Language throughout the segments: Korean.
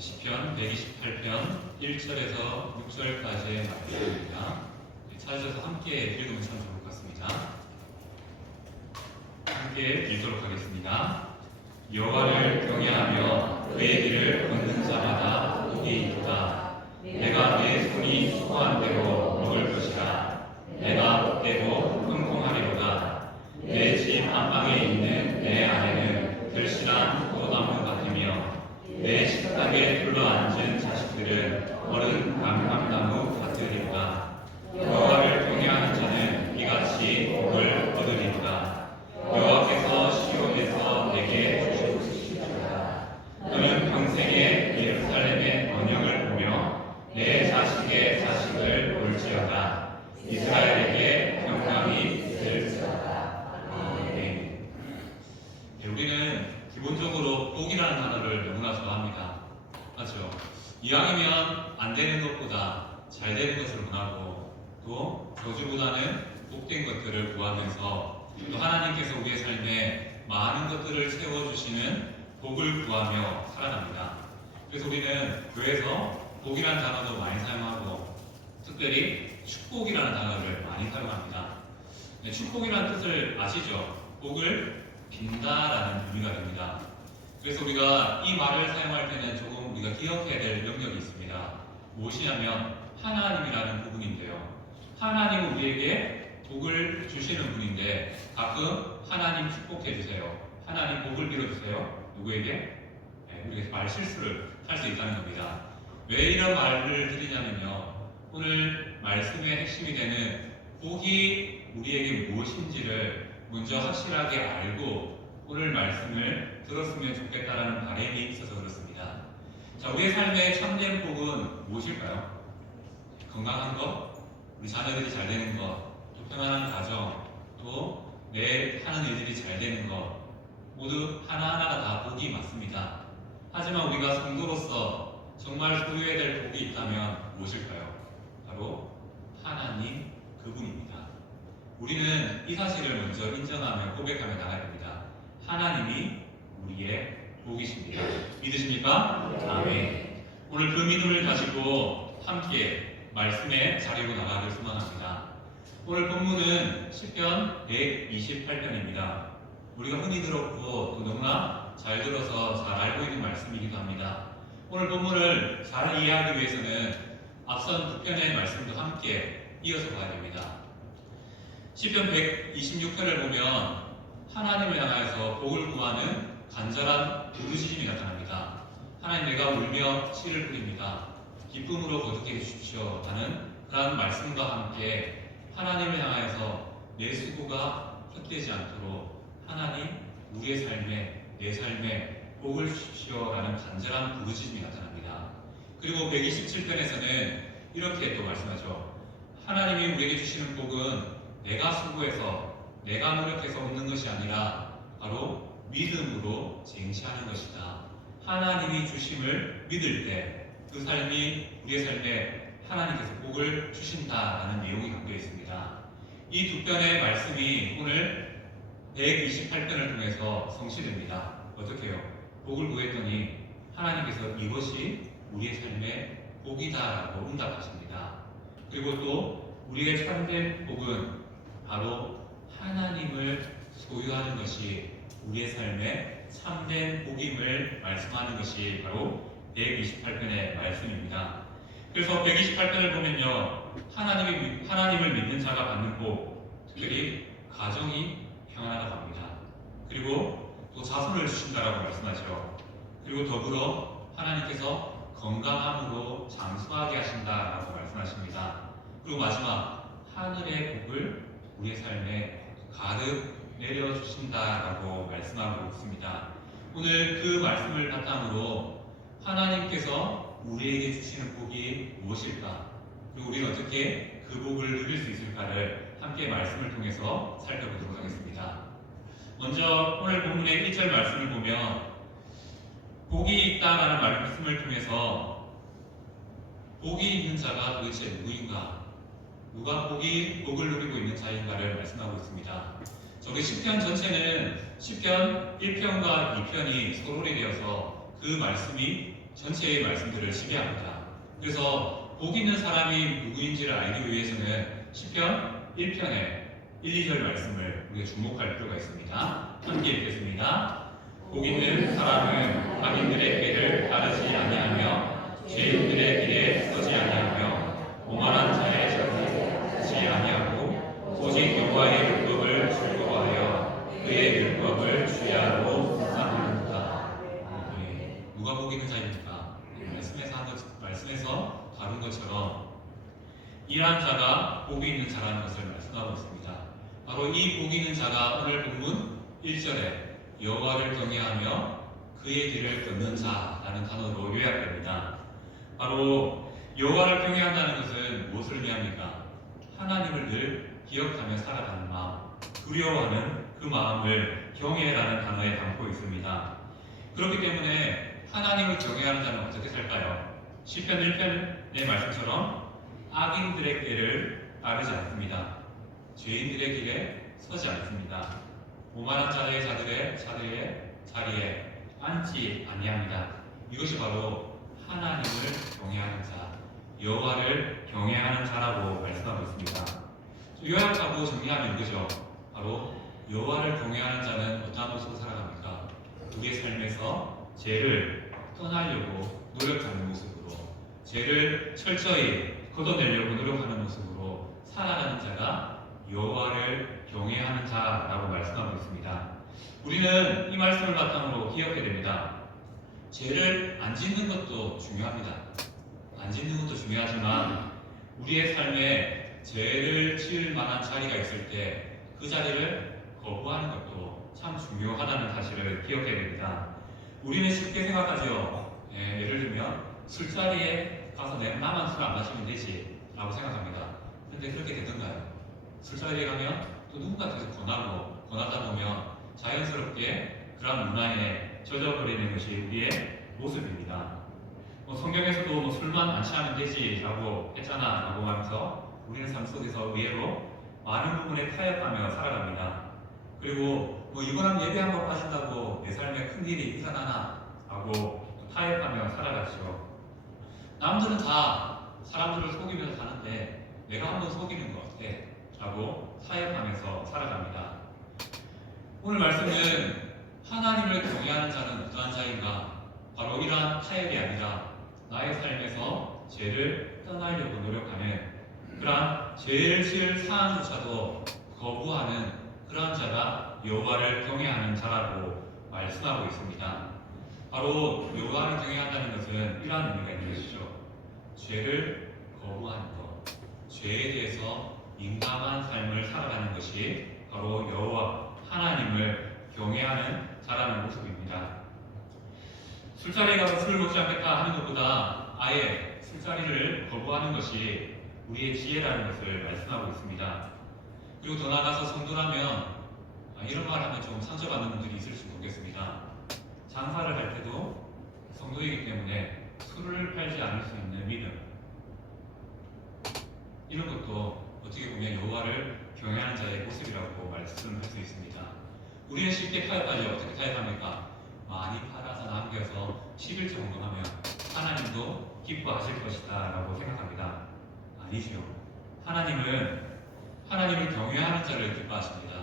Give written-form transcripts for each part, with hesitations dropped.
시편 128편 1절에서 6절까지의 말씀입니다. 찾으셔서 함께 읽으면 참 좋을 것 같습니다. 함께 읽도록 하겠습니다. 여호와를 경외하며 그의 길을 걷는 자마다 복이 있도다. 내가 내 손이 수고한 대로 먹을 것이라. 내가 먹게도 흥통하리로다. 내 집 안방에 있는 내 아내는 결실한 포도나무 같으며 내 식탁에 둘러앉은 자식들은 어른 감감나무 같으리로다. 여호와를 경외하는 자는 이같이 복을 얻으리로다. 여호와께서 시온에서 내게 주시리로다. 너는 평생에 예루살렘의 언약을 보며 내 자식의 자식을 볼지어다. 이스라엘에게 평강이 있을지어다. 아멘. 우리는 기본적으로 복이라는 단어를 너무나 좋아합니다. 맞죠? 이왕이면 안 되는 것보다 잘 되는 것을 원하고 또 저주보다는 복된 것들을 구하면서 또 하나님께서 우리의 삶에 많은 것들을 채워주시는 복을 구하며 살아갑니다. 그래서 우리는 교회에서 복이라는 단어도 많이 사용하고 특별히 축복이라는 단어를 많이 사용합니다. 축복이라는 뜻을 아시죠? 복을 빈다라는 의미가 됩니다. 그래서 우리가 이 말을 사용할 때는 조금 우리가 기억해야 될 영역이 있습니다. 무엇이냐면 하나님이라는 부분인데요. 하나님은 우리에게 복을 주시는 분인데 가끔 하나님 축복해 주세요. 하나님 복을 빌어주세요. 누구에게? 우리가 말 실수를 할 수 있다는 겁니다. 왜 이런 말을 드리냐면요. 오늘 말씀의 핵심이 되는 복이 우리에게 무엇인지를 먼저 확실하게 알고 오늘 말씀을 들었으면 좋겠다라는 바람이 있어서 그렇습니다. 자, 우리의 삶의 참된 복은 무엇일까요? 건강한 것, 우리 자녀들이 잘 되는 것, 또 평안한 가정, 또 내 하는 일들이 잘 되는 것, 모두 하나하나가 다 복이 맞습니다. 하지만 우리가 성도로서 정말 소유해야 될 복이 있다면 무엇일까요? 바로 하나님 그분입니다. 우리는 이 사실을 먼저 인정하며 고백하며 나가야 됩니다. 하나님이 우리의 복이십니다. 믿으십니까? 아멘. 오늘 그 믿음을 가지고 함께 말씀의 자리로 나가기를 소망합니다. 오늘 본문은 시편 128편입니다. 우리가 흔히 들었고 또 너무나 잘 들어서 잘 알고 있는 말씀이기도 합니다. 오늘 본문을 잘 이해하기 위해서는 앞선 9편의 말씀도 함께 이어서 봐야 됩니다. 시편 126편을 보면 하나님을 향하여서 복을 구하는 간절한 부르짖음이 나타납니다. 하나님, 내가 울며 치를 뿌립니다. 기쁨으로 거듭게 해주십시오 하는 그런 말씀과 함께 하나님을 향하여서 내 수고가 헛되지 않도록 하나님, 우리의 삶에, 내 삶에 복을 주십시오 라는 간절한 부르짖음이 나타납니다. 그리고 127편에서는 이렇게 또 말씀하죠. 하나님이 우리에게 주시는 복은 내가 수고해서 내가 노력해서 얻는 것이 아니라 바로 믿음으로 쟁취하는 것이다. 하나님이 주심을 믿을 때 그 삶이 우리의 삶에 하나님께서 복을 주신다라는 내용이 담겨 있습니다. 이 두 편의 말씀이 오늘 128편을 통해서 성취됩니다. 어떻게 해요? 복을 구했더니 하나님께서 이것이 우리의 삶의 복이다라고 응답하십니다. 그리고 또 우리의 참된 복은 바로 하나님을 소유하는 것이 우리의 삶의 참된 복임을 말씀하는 것이 바로 128편의 말씀입니다. 그래서 128편을 보면요, 하나님을 믿는 자가 받는 복, 특별히 가정이 평안하다고 합니다. 그리고 또 자손을 주신다라고 말씀하죠. 그리고 더불어 하나님께서 건강함으로 장수하게 하신다라고 말씀하십니다. 그리고 마지막 하늘의 복을 우리의 삶에 가득 내려주신다라고 말씀하고 있습니다. 오늘 그 말씀을 바탕으로 하나님께서 우리에게 주시는 복이 무엇일까? 그리고 우리는 어떻게 그 복을 누릴 수 있을까를 함께 말씀을 통해서 살펴보도록 하겠습니다. 먼저 오늘 본문의 1절 말씀을 보면 복이 있다라는 말씀을 통해서 복이 있는 자가 도대체 누구인가? 누가 복을 누리고 있는 자인가를 말씀하고 있습니다. 저기 시편 전체는 시편 1편과 2편이 서론이 되어서 그 말씀이 전체의 말씀들을 시비합니다. 그래서 복 있는 사람이 누구인지를 알기 위해서는 시편 1편의 1, 2절 말씀을 우리가 주목할 필요가 있습니다. 함께 읽겠습니다. 복 있는 사람은 악인들의 길을 따르지 아니하며 죄인들의 길에 서지 아니하며 오만한 자의 자리에 서지 아니하고 오직 여호와의 율법을 즐거워하여 그의 율법을 주야로 묵상하는도다. 누가 복 있는 자입니까? 말씀에서 다룬 것처럼 이러한 자가 복이 있는 자라는 것을 말씀하고 있습니다. 바로 이 복 있는 자가 오늘 본문 1절에 여호와를 경외하며 그의 길을 걷는 자라는 단어로 요약됩니다. 바로 여호와를 경외한다는 것은 무엇을 의미합니까? 하나님을 늘 기억하며 살아가는 마음, 두려워하는 그 마음을 경외라는 단어에 담고 있습니다. 그렇기 때문에 하나님을 경외하는 자는 어떻게 살까요? 시편 1편의 말씀처럼 악인들의 길을 따르지 않습니다. 죄인들의 길에 서지 않습니다. 오만한 자들의 자리에 앉지 아니합니다. 이것이 바로 하나님을 경외하는 자, 여호와를 경외하는 자라고 말씀하고 있습니다. 요약하고 정리하면 이거죠. 바로 여호와를 경외하는 자는 어떠한 모습으로 살아갑니까? 우리의 삶에서 죄를 떠나려고 노력하는 모습으로, 죄를 철저히 걷어내려고 노력하는 모습으로 살아가는 자가 여호와를 경외하는 자라고 말씀하고 있습니다. 우리는 이 말씀을 바탕으로 기억해야 됩니다. 죄를 안 짓는 것도 중요합니다. 안 짓는 것도 중요하지만 우리의 삶에 죄를 지을 만한 자리가 있을 때 그 자리를 거부하는 것도 참 중요하다는 사실을 기억해야 됩니다. 우리는 쉽게 생각하죠. 예를 들면 술자리에 가서 나만 술 안 마시면 되지 라고 생각합니다. 근데 그렇게 되던가요? 술자리에 가면 또 누군가 계속 권하다 보면 자연스럽게 그런 문화에 젖어버리는 것이 우리의 모습입니다. 성경에서도 술만 안 취하면 되지 라고 했잖아 라고 하면서 우리는 삶 속에서 의외로 많은 부분에 타협하며 살아갑니다. 그리고 이번 한 예배 한번 빠진다고 내 삶에 큰일이 일어나나 라고 타협하며 살아가죠. 남들은 다 사람들을 속이면서 사는데 내가 한번 속이는 것 같아 라고 타협하면서 살아갑니다. 오늘 말씀은 하나님을 경외하는 자는 어떠한 자인가? 바로 이러한 타협이 아니라 나의 삶에서 죄를 떠나려고 노력하는 그러한 죄를 지을 상황조차도 거부하는 그러한 자가 여호와를 경외하는 자라고 말씀하고 있습니다. 바로 여호와를 경외한다는 것은 이러한 의미가 있는 것이죠. 죄를 거부하는 것, 죄에 대해서 민감한 삶을 살아가는 것이 바로 여호와 하나님을 경외하는 자라는 모습입니다. 술자리에 가서 술을 먹지 않겠다 하는 것보다 아예 술자리를 거부하는 것이 우리의 지혜라는 것을 말씀하고 있습니다. 그리고 더 나아가서 성도라면 이런 말 하면 좀 상처받는 분들이 있을 수 모르겠습니다. 장사를 할 때도 성도이기 때문에 술을 팔지 않을 수 있는 믿음, 이런 것도 어떻게 보면 여호와를 경외하는 자의 모습이라고 말씀할 수 있습니다. 우리는 쉽게 타협하죠. 어떻게 타협합니까? 많이 팔아서 남겨서 11조 헌금하면 하나님도 기뻐하실 것이다 라고 생각합니다. 아니죠. 하나님을 경외하는 자를 기뻐하십니다.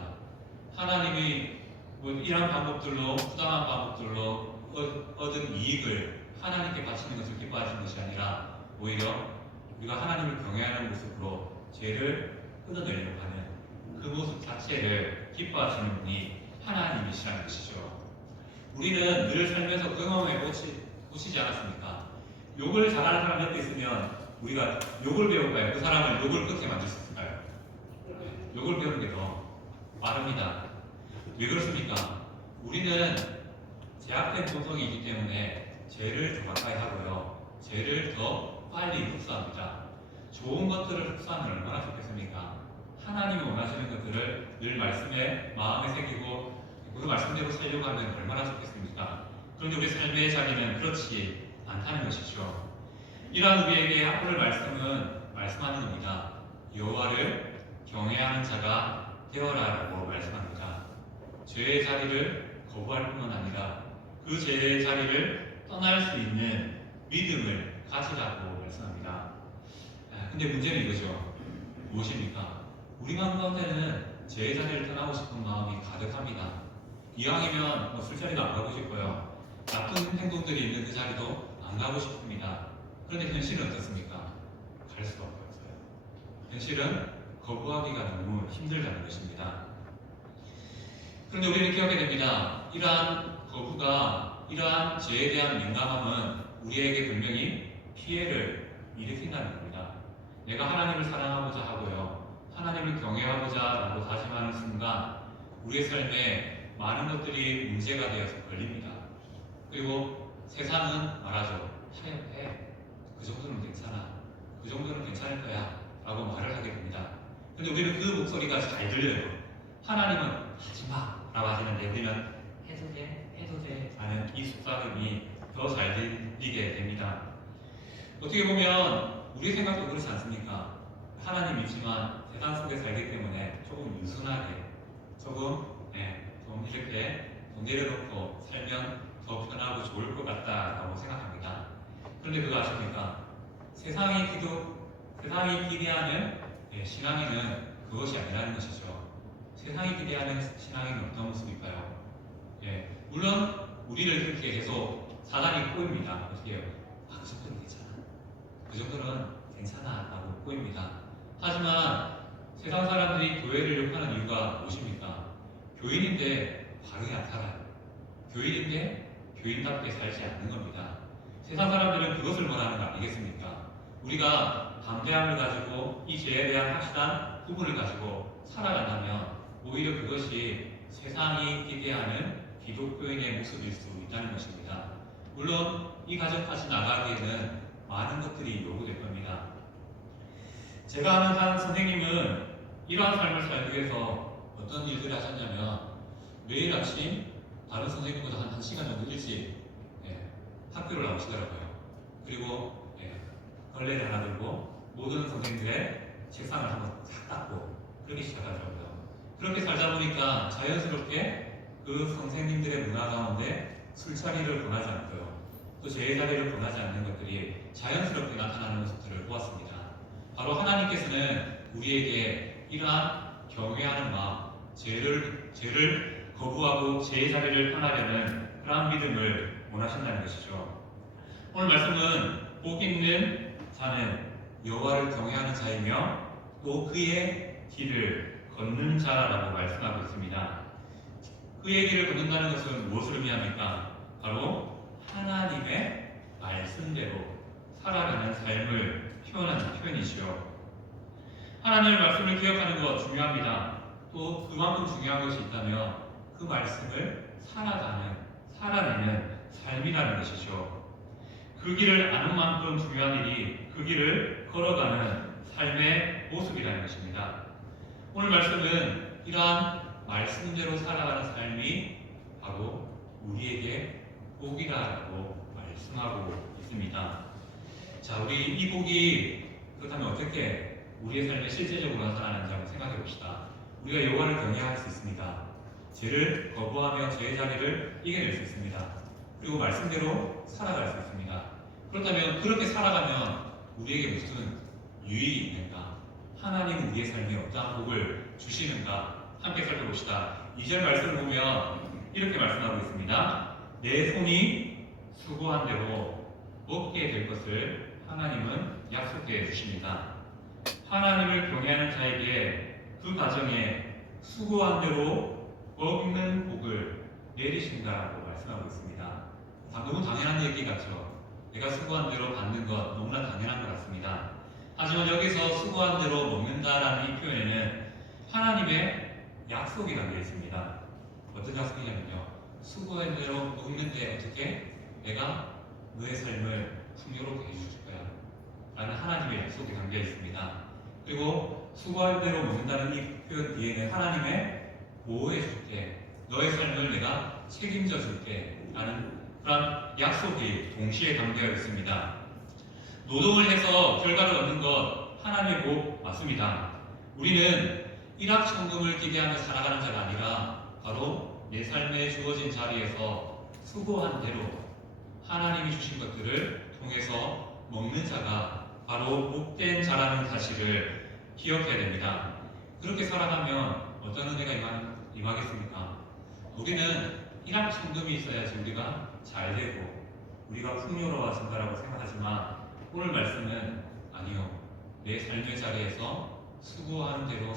하나님이 이러한 방법들로, 부당한 방법들로 얻은 이익을 하나님께 바치는 것을 기뻐하시는 것이 아니라 오히려 우리가 하나님을 경외하는 모습으로 죄를 끊어내려고 하는 그 모습 자체를 기뻐하시는 분이 하나님이시라는 것이죠. 우리는 늘 살면서 경험해 보시지 않았습니까? 욕을 잘하는 사람 옆에 있으면 우리가 욕을 배울까요? 그 사람을 욕을 끝에 만들 수 있을까요? 욕을 배우는 게 더 빠릅니다. 왜 그렇습니까? 우리는 제약된 본성이기 때문에 죄를 더 가까이 하고요. 죄를 더 빨리 흡수합니다. 좋은 것들을 흡수하면 얼마나 좋겠습니까? 하나님이 원하시는 것들을 늘 말씀에 마음에 새기고 그 말씀대로 살려고 하면 얼마나 좋겠습니까? 그런데 우리 삶의 자리는 그렇지 않다는 것이죠. 이러한 우리에게 오늘 말씀은 말씀하는 겁니다. 여호와를 경외하는 자가 되어라라고 말씀합니다. 죄의 자리를 거부할 뿐만 아니라 그 죄의 자리를 떠날 수 있는 믿음을 가지라고 말씀합니다. 근데 문제는 이거죠. 무엇입니까? 우리 마음 가운데는 제 자리를 떠나고 싶은 마음이 가득합니다. 이왕이면 술자리도 안 가고 싶고요. 나쁜 행동들이 있는 그 자리도 안 가고 싶습니다. 그런데 현실은 어떻습니까? 갈 수밖에 없어요. 현실은 거부하기가 너무 힘들다는 것입니다. 그런데 우리는 기억해야 됩니다. 이러한 거부가, 이러한 죄에 대한 민감함은 우리에게 분명히 피해를 일으킨다는 겁니다. 내가 하나님을 사랑하고자 하고요, 하나님을 경외하고자 라고 다짐하는 순간 우리의 삶에 많은 것들이 문제가 되어서 걸립니다. 그리고 세상은 말하죠. 해. 그 정도는 괜찮아. 그 정도는 괜찮을 거야. 라고 말을 하게 됩니다. 근데 우리는 그 목소리가 잘 들려요. 하나님은 하지 마. 라고 하시는데 우리는 해도 돼. 라는 이 속삭임이 더 잘 들리게 됩니다. 어떻게 보면 우리 생각도 그렇지 않습니까? 하나님 있지만 세상 속에 살기 때문에 조금 유순하게, 좀 이렇게 내려놓고 살면 더 편하고 좋을 것 같다라고 생각합니다. 그런데 그거 아십니까? 세상이 기대하는 신앙에는 그것이 아니라는 것이죠. 세상이 기대하는 신앙에는 어떤 모습일까요? 물론 우리를 그렇게 계속 사단이 꼬입니다. 어떻게 해요? 그 정도는 괜찮아. 그 정도는 괜찮아 라고 꼬입니다. 하지만 세상 사람들이 교회를 욕하는 이유가 무엇입니까? 교인인데 바르게 안 살아요. 교인인데 교인답게 살지 않는 겁니다. 세상 사람들은 그것을 원하는 거 아니겠습니까? 우리가 담대함을 가지고 이 죄에 대한 확실한 구분을 가지고 살아간다면 오히려 그것이 세상이 기대하는 기독교인의 모습일 수 있다는 것입니다. 물론 이 과정까지 나가기에는 많은 것들이 요구될 겁니다. 제가 아는 한 선생님은 이러한 삶을 살기 위해서 어떤 일들을 하셨냐면 매일 아침 다른 선생님보다 한 1시간 정도 일찍 학교를 나오시더라고요. 그리고 걸레를 하나 들고 모든 선생님들의 책상을 한번 싹 닦고 그렇게 시작하더라고요. 그렇게 살다 보니까 자연스럽게 그 선생님들의 문화 가운데 술자리를 권하지 않고요, 또 제 자리를 권하지 않는 것들이 자연스럽게 나타나는 모습들을 보았습니다. 바로 하나님께서는 우리에게 이러한 경외하는 마음, 죄를 거부하고 제 자리를 떠나려는 그러한 믿음을 원하신다는 것이죠. 오늘 말씀은 복 있는 자는 여호와를 경외하는 자이며 또 그의 길을 걷는 자라고 말씀하고 있습니다. 그의 길을 걷는다는 것은 무엇을 의미합니까? 바로 하나님의 말씀대로 살아가는 삶을 표현하는 표현이죠. 하나님의 말씀을 기억하는 것 중요합니다. 또 그만큼 중요한 것이 있다면 그 말씀을 살아내는 삶이라는 것이죠. 그 길을 아는 만큼 중요한 일이 그 길을 걸어가는 삶의 모습이라는 것입니다. 오늘 말씀은 이러한 말씀대로 살아가는 삶이 바로 우리에게 복이라고 말씀하고 있습니다. 자, 우리 이 복이 그렇다면 어떻게 우리의 삶에 실제적으로 나타나는지 한번 생각해 봅시다. 우리가 여호와를 경외할 수 있습니다. 죄를 거부하며 죄의 자리를 이겨낼 수 있습니다. 그리고 말씀대로 살아갈 수 있습니다. 그렇다면 그렇게 살아가면 우리에게 무슨 유익이 있는가? 하나님은 우리의 삶에 어떠한 복을 주시는가? 함께 살펴봅시다. 2절 말씀을 보면 이렇게 말씀하고 있습니다. 내 손이 수고한 대로 얻게 될 것을 하나님은 약속해 주십니다. 하나님을 경외하는 자에게 그 과정에 수고한 대로 얻는 복을 내리신다라고 말씀하고 있습니다. 너무 당연한 얘기 같죠? 내가 수고한 대로 받는 것 너무나 당연한 것 같습니다. 하지만 여기서 수고한 대로 먹는다라는 이 표현에는 하나님의 약속이 담겨 있습니다. 어떤 약속이냐면요, 수고한 대로 먹는데 어떻게? 내가 너의 삶을 풍요롭게 해줄 거야 라는 하나님의 약속이 담겨 있습니다. 그리고 수고할 대로 먹는다는 이 표현 뒤에는 하나님의 보호해 줄게, 너의 삶을 내가 책임져 줄게 라는 그런 약속이 동시에 담겨 있습니다. 노동을 해서 결과를 얻는 것 하나님의 복 맞습니다. 우리는 일확천금을 기대하며 살아가는 자가 아니라 바로 내 삶에 주어진 자리에서 수고한 대로 하나님이 주신 것들을 통해서 먹는 자가 바로 복된 자라는 사실을 기억해야 됩니다. 그렇게 살아가면 어떤 은혜가 임하겠습니까? 우리는 일확천금이 있어야지 우리가 잘 되고 우리가 풍요로워진다라고 생각하지만 오늘 말씀은 아니요. 내 삶의 자리에서 수고하는 대로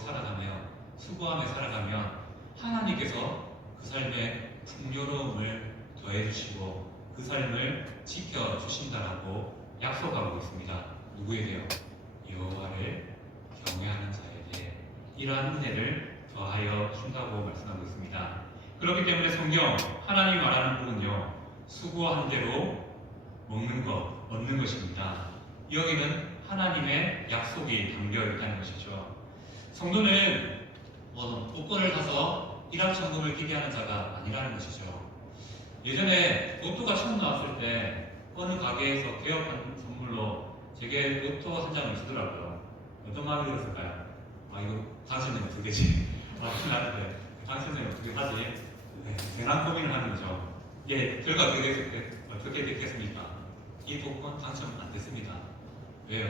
수고하며 살아가면 하나님께서 그 삶에 풍요로움을 더해주시고 그 삶을 지켜주신다라고 약속하고 있습니다. 누구에게요? 여호와를 경외하는 자에게 이러한 은혜를 더하여 준다고 말씀하고 있습니다. 그렇기 때문에 성경 하나님이 말하는 복은요, 수고한 대로 먹는 것, 얻는 것입니다. 여기는 하나님의 약속이 담겨 있다는 것이죠. 성도는 복권을 사서 일확천금을 기대하는 자가 아니라는 것이죠. 예전에 로또가 처음 나왔을 때 어느 가게에서 개업한 선물로 제게 로또 한 장을 주더라고요. 어떤 마음이 들었을까요? 이거 당신은 어떻게 지? 나한테 당신은 어떻게 하지? 괜한 고민을 하는 거죠. 결과 어떻게 됐겠습니까? 이 복권 당첨 안 됐습니다. 왜요?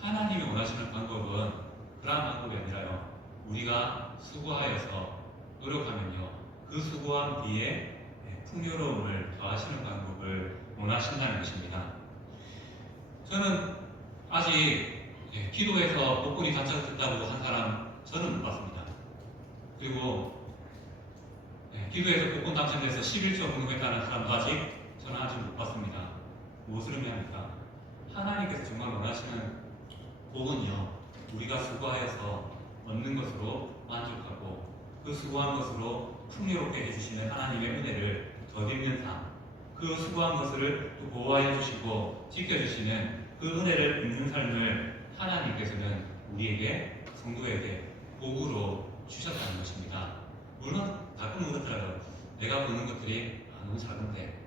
하나님이 원하시는 방법은 그러한 방법이 아니라요. 우리가 수고하여서 노력하면요, 그 수고한 뒤에 풍요로움을 더하시는 방법을 원하신다는 것입니다. 저는 아직 기도해서 복권이 당첨됐다고 한 사람 저는 못 봤습니다. 그리고 기도해서 복권 당첨돼서 11조 헌금했다는 사람도 저는 아직 못 봤습니다. 무엇을 의미합니까? 하나님께서 정말 원하시는 복은요, 우리가 수고하여서 얻는 것으로 만족하고 그 수고한 것으로 풍요롭게 해주시는 하나님의 은혜를 덧입는 삶, 그 수고한 것을 또 보호하여 주시고 지켜주시는 그 은혜를 입는 삶을 하나님께서는 우리에게, 성도에게 복으로 주셨다는 것입니다. 물론 가끔은 그렇더라고요. 내가 보는 것들이 너무 작은데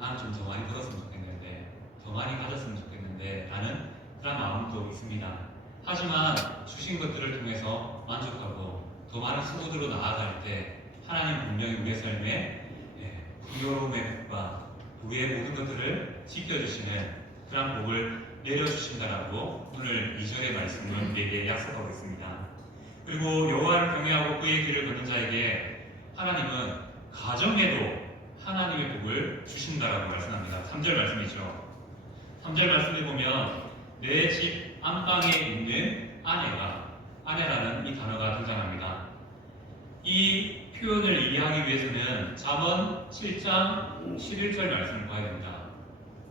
나는 좀 더 많이 벌었으면 좋겠는데, 더 많이 가졌으면 좋겠는데 라는 그런 마음도 있습니다. 하지만 주신 것들을 통해서 만족하고 더 많은 수고들로 나아갈 때 하나님 분명히 우리의 삶에 풍요로움의 복과 우리의 모든 것들을 지켜주시는 그런 복을 내려주신다라고 오늘 2절의 말씀을 우리에게 약속하고 있습니다. 그리고 여호와를 경외하고 그의 길을 걷는 자에게 하나님은 가정에도 하나님의 복을 주신다라고 말씀합니다. 3절 말씀이죠. 3절 말씀을 보면 내 집 안방에 있는 아내라는 이 단어가 등장합니다. 이 표현을 이해하기 위해서는 잠언 7장 11절 말씀을 봐야 됩니다.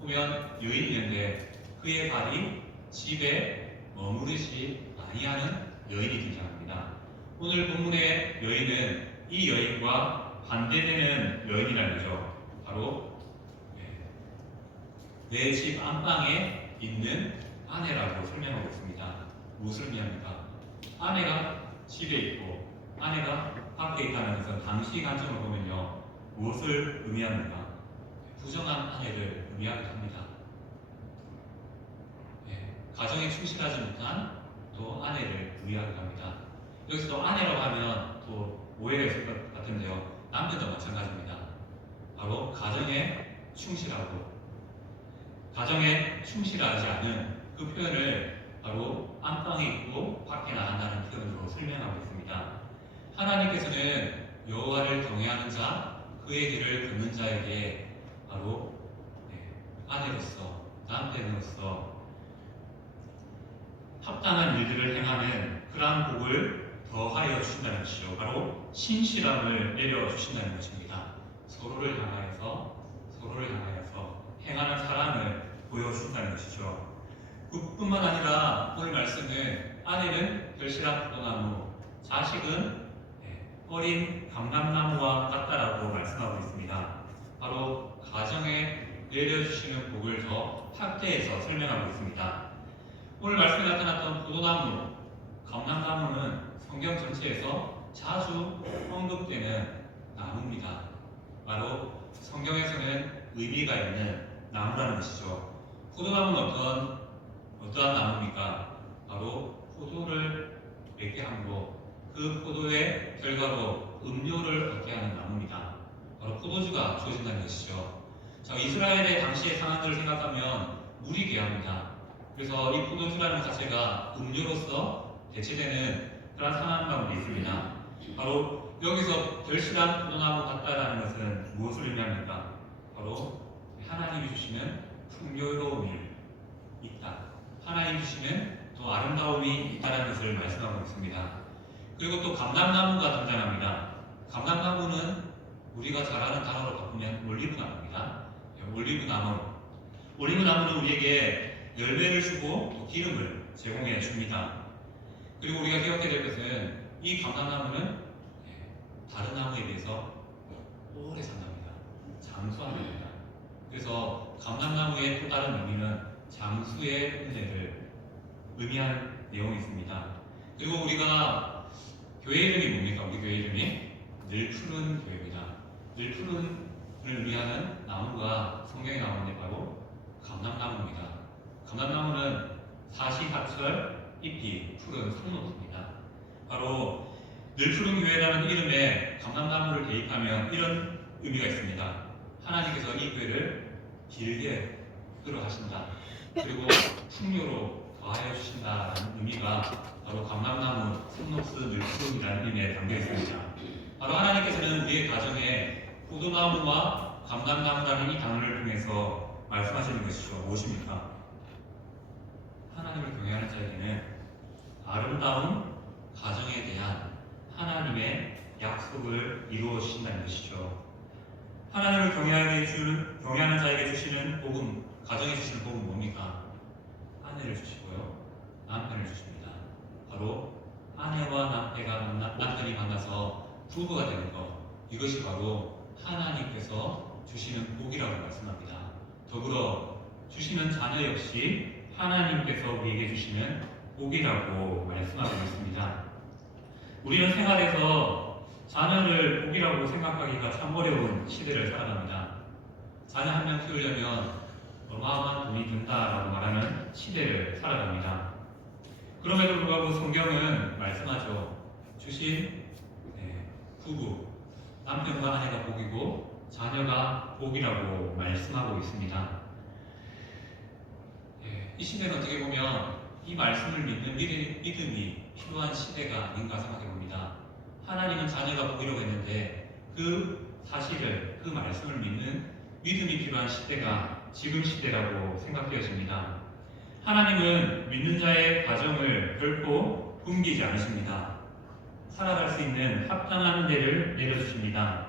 보면 여인이 있는데 그의 발이 집에 머무르지 아니하는 여인이 등장합니다. 오늘 본문의 여인은 이 여인과 반대되는 여인이라는 거죠. 바로 내 집 안방에 있는 아내라고 설명하고 있습니다. 무엇을 의미합니까? 아내가 집에 있고 아내가 밖에 있다는 것은 당시 관점을 보면요, 무엇을 의미합니까? 부정한 아내를 의미하기도 합니다. 가정에 충실하지 못한 또 아내를 의미하기도 합니다. 여기서 또 아내라고 하면 또 오해가 있을 것 같은데요, 남편도 마찬가지입니다. 바로 가정에 충실하지 않은 그 표현을 바로 안방에 있고 밖에 나간다는 표현으로 설명하고 있습니다. 하나님께서는 여호와를 경외하는 자, 그의 길을 걷는 자에게 바로 아내로서, 남편으로서 합당한 일들을 행하는 그러한 복을 더하여 주신다는 것이죠. 바로 신실함을 내려주신다는 것입니다. 서로를 향하여서 행하는 사랑을 보여준다는 것이죠. 그뿐만 아니라 오늘 말씀은 아내는 결실한 포도나무, 자식은 어린 감람나무와 같다라고 말씀하고 있습니다. 바로 가정에 내려주시는 복을 더 확대해서 설명하고 있습니다. 오늘 말씀에 나타났던 포도나무, 감람나무는 성경 전체에서 자주 언급되는 나무입니다. 바로 성경에서는 의미가 있는 나무라는 것이죠. 포도나무는 어떠한 나무입니까? 바로 포도를 맺게 함으로 그 포도의 결과로 음료를 얻게 하는 나무입니다. 바로 포도주가 주어진다는 것이죠. 자, 이스라엘의 당시의 상황들을 생각하면 물이 귀합니다. 그래서 이 포도주라는 자체가 음료로서 대체되는 그런 상황 가운데 있습니다. 바로 여기서 결실한 포도나무 같다라는 것은 무엇을 의미합니까? 바로 하나님이 주시는 풍요로움이 있다. 하나님이 주시는 더 아름다움이 있다는 것을 말씀하고 있습니다. 그리고 또 감람나무가 등장합니다. 감람나무는 우리가 잘 아는 단어로 바꾸면 올리브나무입니다. 올리브나무. 올리브나무는 우리에게 열매를 주고 또 기름을 제공해 줍니다. 그리고 우리가 기억해야 될 것은 이 감람나무는 다른 나무에 비해서 오래 산답니다. 장수합니다. 그래서 감람나무의 또 다른 의미는 장수의 은혜를 의미하는 내용이 있습니다. 그리고 우리가 교회 이름이 뭡니까? 우리 교회 이름이 늘 푸른 교회입니다. 늘 푸른을 의미하는 나무가 성경에 나오는데 바로 감람나무입니다. 감람나무는 사시사철 잎이 푸른 상록입니다. 바로 늘 푸른 교회라는 이름에 감람나무를 대입하면 이런 의미가 있습니다. 하나님께서 이 교회를 길게 끌어가신다. 그리고 풍요로 더하여 주신다라는 의미가 바로 감람나무, 샘녹스, 늘 푸른이라는 의미에 담겨 있습니다. 바로 하나님께서는 우리의 가정에 포도나무와 감람나무라는 이 단어를 통해서 말씀하시는 것이죠. 무엇입니까? 하나님을 경외하는 자에게는 아름다운 가정에 대한 하나님의 약속을 이루어 주신다는 것이죠. 하나님을 경외하는 자에게 주시는 복음, 가정에 주시는 복음은 뭡니까? 아내를 주시고요, 남편을 주십니다. 바로 아내와 남편이 만나서 부부가 되는 것, 이것이 바로 하나님께서 주시는 복이라고 말씀합니다. 더불어 주시는 자녀 역시 하나님께서 우리에게 주시는 복이라고 말씀하고 있습니다. 우리는 생활에서 자녀를 복이라고 생각하기가 참 어려운 시대를 살아갑니다. 자녀 한 명 키우려면 어마어마한 돈이 든다라고 말하는 시대를 살아갑니다. 그럼에도 불구하고 성경은 말씀하죠. 주신 부부, 남편과 아내가 복이고 자녀가 복이라고 말씀하고 있습니다. 이 시대는 어떻게 보면 이 말씀을 믿는 믿음이 필요한 시대가 아닌가 생각해 봅니다. 하나님은 자녀가 복이라고 했는데 그 사실을, 그 말씀을 믿는 믿음이 필요한 시대가 지금 시대라고 생각되어집니다. 하나님은 믿는 자의 가정을 결코 굶기지 않으십니다. 살아갈 수 있는 합당한 은혜를 내려주십니다.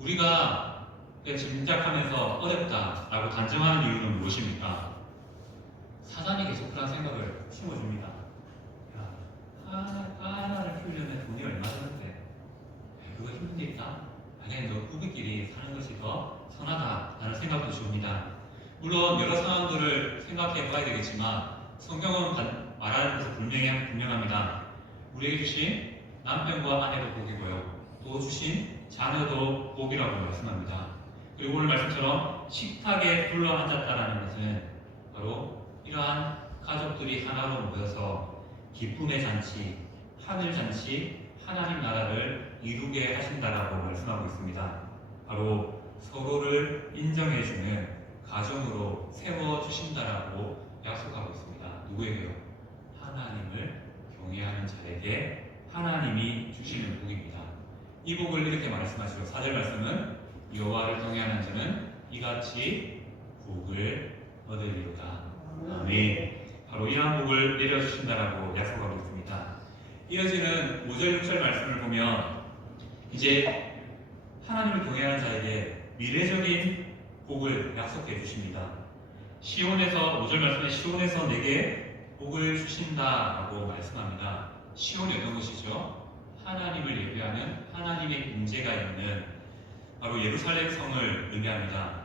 우리가 짐작하면서 어렵다라고 단정하는 이유는 무엇입니까? 사단이 계속 그런 생각을 심어줍니다. 하나를 키우려면 돈이 얼마 드는데 그거 힘든 데 있다? 아니, 너 부부끼리 사는 것이 더 선하다라는 생각도 줍니다. 물론 여러 상황들을 생각해 봐야 되겠지만 성경은 말하는 것은 분명합니다. 우리에게 주신 남편과 아내도 복이고요, 또 주신 자녀도 복이라고 말씀합니다. 그리고 오늘 말씀처럼 식탁에 둘러앉았다라는 것은 바로 이러한 가족들이 하나로 모여서 기쁨의 잔치, 하늘 잔치, 하나님 나라를 이루게 하신다라고 말씀하고 있습니다. 바로 서로를 인정해주는 가정으로 세워주신다라고 약속하고 있습니다. 누구에게요? 하나님을 경외하는 자에게 하나님이 주시는 복입니다. 이 복을 이렇게 말씀하시고 4절 말씀은 여호와를 경외하는 자는 이같이 복을 얻으리로다. 아멘. 바로 이러한 복을 내려주신다라고 약속하고 있습니다. 이어지는 5절 6절 말씀을 보면 이제 하나님을 경외하는 자에게 미래적인 복을 약속해 주십니다. 시온에서 5절 말씀에 시온에서 내게 복을 주신다라고 말씀합니다. 시온이 어떤 곳이죠? 하나님을 예배하는 하나님의 임재가 있는 바로 예루살렘 성을 의미합니다.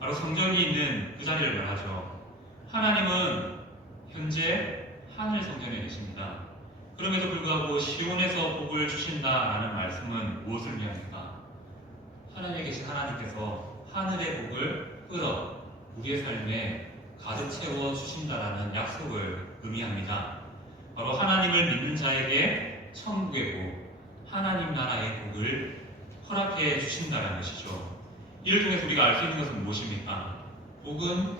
바로 성전이 있는 그 자리를 말하죠. 하나님은 현재 하늘 성전에 계십니다. 그럼에도 불구하고 시온에서 복을 주신다라는 말씀은 무엇을 의미합니까? 하늘에 계신 하나님께서 하늘의 복을 끌어 우리의 삶에 가득 채워 주신다라는 약속을 의미합니다. 바로 하나님을 믿는 자에게 천국의 복, 하나님 나라의 복을 허락해 주신다는 것이죠. 이를 통해서 우리가 알 수 있는 것은 무엇입니까? 복은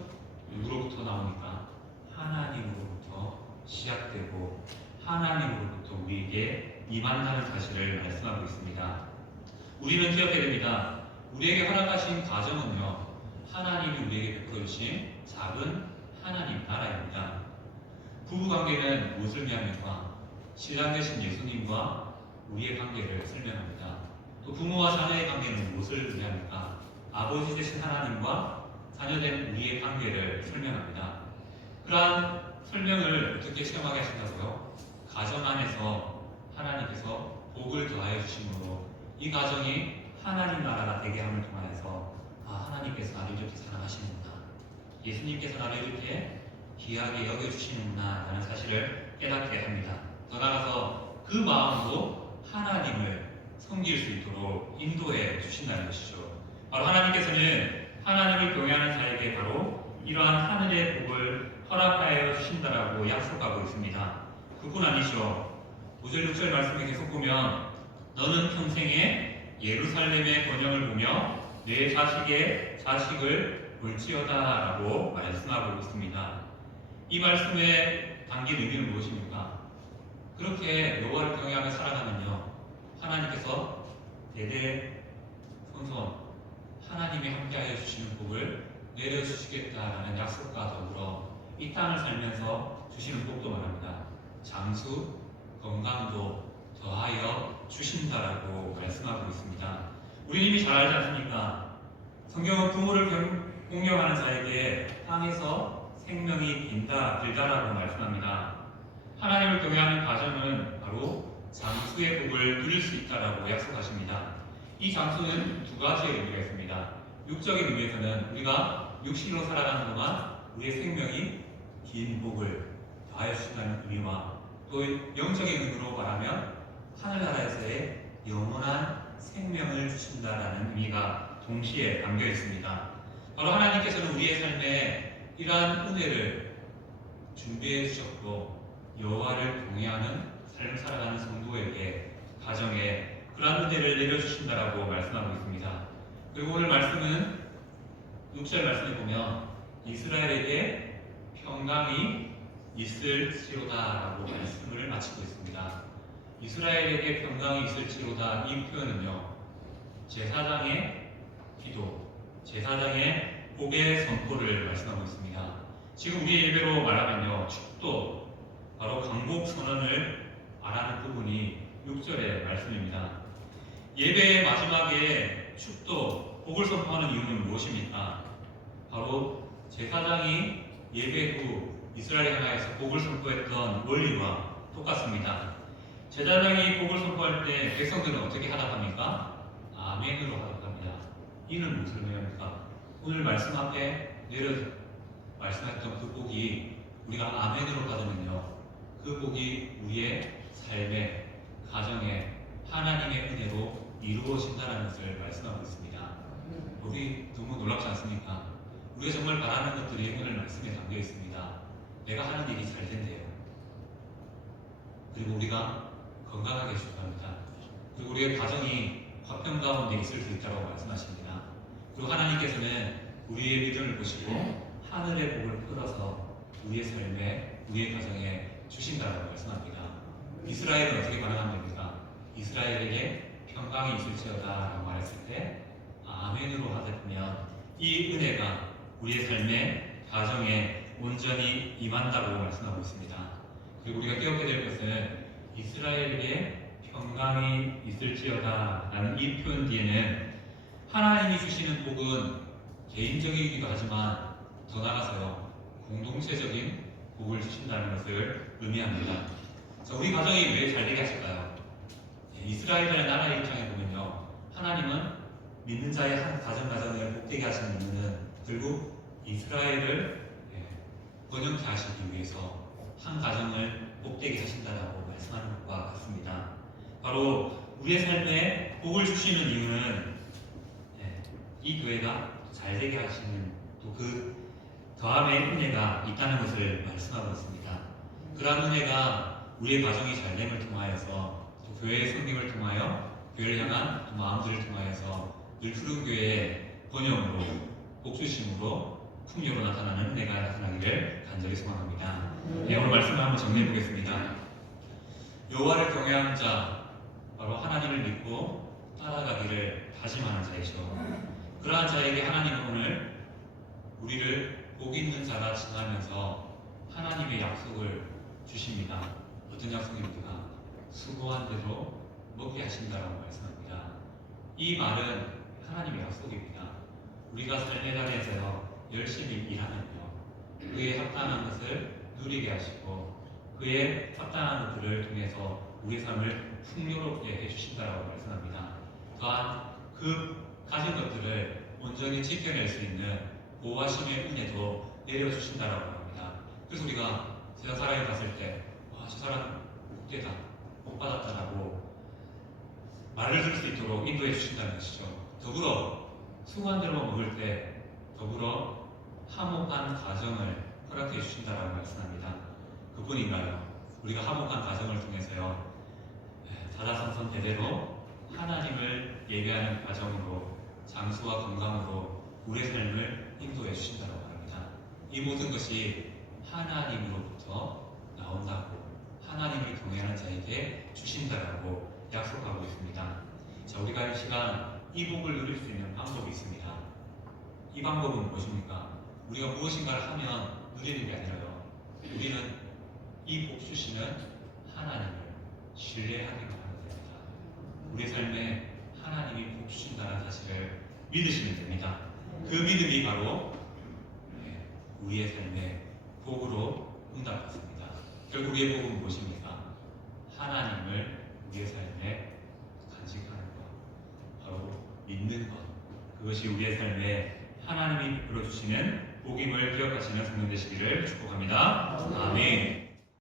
누구로부터 나오니까? 하나님으로부터 시작되고 하나님으로부터 우리에게 임한다는 사실을 말씀하고 있습니다. 우리는 기억해야 됩니다. 우리에게 허락하신 가정은요, 하나님이 우리에게 베풀어 주신 작은 하나님 나라입니다. 부부관계는 무엇을 의미합니까? 신랑 되신 예수님과 우리의 관계를 설명합니다. 또 부모와 자녀의 관계는 무엇을 의미합니까? 아버지 되신 하나님과 자녀된 우리의 관계를 설명합니다. 그러한 설명을 어떻게 체험하게 하신다고요? 가정 안에서 하나님께서 복을 더하여 주심으로 이 가정이 하나님 나라가 되게 함을 통하여서 하나님께서 나를 이렇게 사랑하시는구나, 예수님께서 나를 이렇게 귀하게 여겨주시는구나 라는 사실을 깨닫게 합니다. 더 나아가서 그 마음으로 하나님을 섬길 수 있도록 인도해 주신다는 것이죠. 바로 하나님께서는 하나님을 경외하는 자에게 바로 이러한 하늘의 복을 허락하여 주신다라고 약속하고 있습니다. 그뿐 아니죠. 5절 6절 말씀에 계속 보면 너는 평생에 예루살렘의 번영을 보며 내 자식의 자식을 볼지어다 라고 말씀하고 있습니다. 이 말씀에 담긴 의미는 무엇입니까? 그렇게 여호와를 경외하며 살아가면요, 하나님께서 대대손손 하나님이 함께하여 주시는 복을 내려주시겠다라는 약속과 더불어 이 땅을 살면서 주시는 복도 말합니다. 장수, 건강도 더하여 주신다라고 말씀하고 있습니다. 우리 이미 잘 알지 않습니까? 성경은 부모를 공경하는 자에게 땅에서 생명이 길다라고 말씀합니다. 하나님을 경외하는 가정은 바로 장수의 복을 누릴 수 있다라고 약속하십니다. 이 장수는 두 가지의 의미가 있습니다. 육적인 의미에서는 우리가 육신으로 살아가는 동안 우리의 생명이 긴 복을 더하여 주신다는 의미와 또 영적인 의미로 말하면 하늘나라에서의 영원한 생명을 주신다라는 의미가 동시에 담겨 있습니다. 바로 하나님께서는 우리의 삶에 이러한 은혜를 준비해 주셨고 여호와를 경외하는 삶을 살아가는 성도에게 가정에 그러한 은혜를 내려주신다라고 말씀하고 있습니다. 그리고 오늘 말씀은 6절 말씀에 보면 이스라엘에게 평강이 있을지로다라고 말씀을 마치고 있습니다. 이스라엘에게 평강이 있을지로다 이 표현은요, 제사장의 기도, 제사장의 복의 선포를 말씀하고 있습니다. 지금 우리 예배로 말하면요, 축도, 바로 강복 선언을 말하는 부분이 6절의 말씀입니다. 예배의 마지막에 축도, 복을 선포하는 이유는 무엇입니까? 바로 제사장이 예배 후 이스라엘 향하여서 복을 선포했던 원리와 똑같습니다. 제사장이 복을 선포할 때 백성들은 어떻게 하답합니까? 아멘으로 하답합니다. 이는 무슨 의미입니까? 오늘 말씀 앞에 말씀했던 그 복이 우리가 아멘으로 받으면요, 그 복이 우리의 삶에, 가정에 하나님의 은혜로 이루어진다는 것을 말씀하고 있습니다. 우리 너무 놀랍지 않습니까? 우리가 정말 바라는 것들이 오늘 말씀에 담겨 있습니다. 내가 하는 일이 잘 된대요. 그리고 우리가 건강하게 해주셔야 합니다. 그리고 우리의 가정이 화평 가운데 있을 수 있다고 말씀하십니다. 그리고 하나님께서는 우리의 믿음을 보시고 하늘의 복을 풀어서 우리의 삶에, 우리의 가정에 주신다고 말씀합니다. 이스라엘은 어떻게 반응하면 됩니까? 이스라엘에게 평강이 있을지어다 라고 말했을 때 아멘으로 하다보면 이 은혜가 우리의 삶에, 가정에 온전히 임한다고 말씀하고 있습니다. 그리고 우리가 기억해야 될 것은 이스라엘에게 평강이 있을지어다 라는 이 표현 뒤에는 하나님이 주시는 복은 개인적이기도 하지만 더 나아가서요, 공동체적인 복을 주신다는 것을 의미합니다. 자, 우리 가정이 왜 잘 되게 하실까요? 이스라엘의 나라의 입장에 보면요, 하나님은 믿는 자의 한 가정을 복되게 하시는 이유는 결국 이스라엘을 번영케 하시기 위해서 한 가정을 복되게 하신다라고 말씀하는 것과 같습니다. 바로 우리의 삶에 복을 주시는 이유는 이 교회가 잘 되게 하시는 또 그 더함의 은혜가 있다는 것을 말씀하고 있습니다. 그러한 은혜가 우리의 가정이 잘됨을 통하여서 또 교회의 섬김을 통하여 교회를 향한 마음들을 통하여서 늘 푸른 교회에 번영으로, 복주심으로, 풍요로 나타나는 내가 나타나기를 간절히 소망합니다. 네, 오늘 말씀을 한번 정리해 보겠습니다. 여호와를 경외하는 자, 바로 하나님을 믿고 따라가기를 다짐하는 자이죠. 그러한 자에게 하나님은 오늘 우리를 복 있는 자라 칭하면서 하나님의 약속을 주십니다. 어떤 약속입니까? 수고한 대로 먹게 하신다라고 말씀합니다. 이 말은 하나님의 약속입니다. 우리가 삶의 자리에서 열심히 일하면요, 그에 합당한 것을 누리게 하시고 그에 합당한 것들을 통해서 우리 삶을 풍요롭게 해주신다라고 말씀합니다. 또한 그 가진 것들을 온전히 지켜낼 수 있는 보호하심의 은혜도 내려주신다라고 합니다. 그래서 우리가 세상 사람이 봤을 때, 저 사람 복되다, 복받았다라고 말을 들을 수 있도록 인도해 주신다는 것이죠. 더불어 수고한 대로 먹을 때 더불어 화목한 가정을 허락해 주신다라고 말씀합니다. 그뿐인가요? 우리가 화목한 가정을 통해서요, 다다성선 대대로 하나님을 예배하는 가정으로 장수와 건강으로 우리의 삶을 인도해 주신다고 합니다. 이 모든 것이 하나님으로부터 나온다고, 하나님을 경외하는 자에게 주신다라고 약속하고 있습니다. 자, 우리가 이 시간 이 복을 누릴 수 있는 방법이 있습니다. 이 방법은 무엇입니까? 우리가 무엇인가를 하면 누리는 게 아니라요, 우리는 이 복 주시는 하나님을 신뢰하기만 하면 됩니다. 우리의 삶에 하나님이 복 주신다는 사실을 믿으시면 됩니다. 그 믿음이 바로 우리의 삶의 복으로 응답받습니다. 결국 우리의 복은 무엇입니까? 하나님을 우리의 삶에 간직하는 것, 바로 믿는 것, 그것이 우리의 삶에 하나님이 베풀어 주시는 복임을 기억하시는 성령 되시기를 축복합니다. 아멘.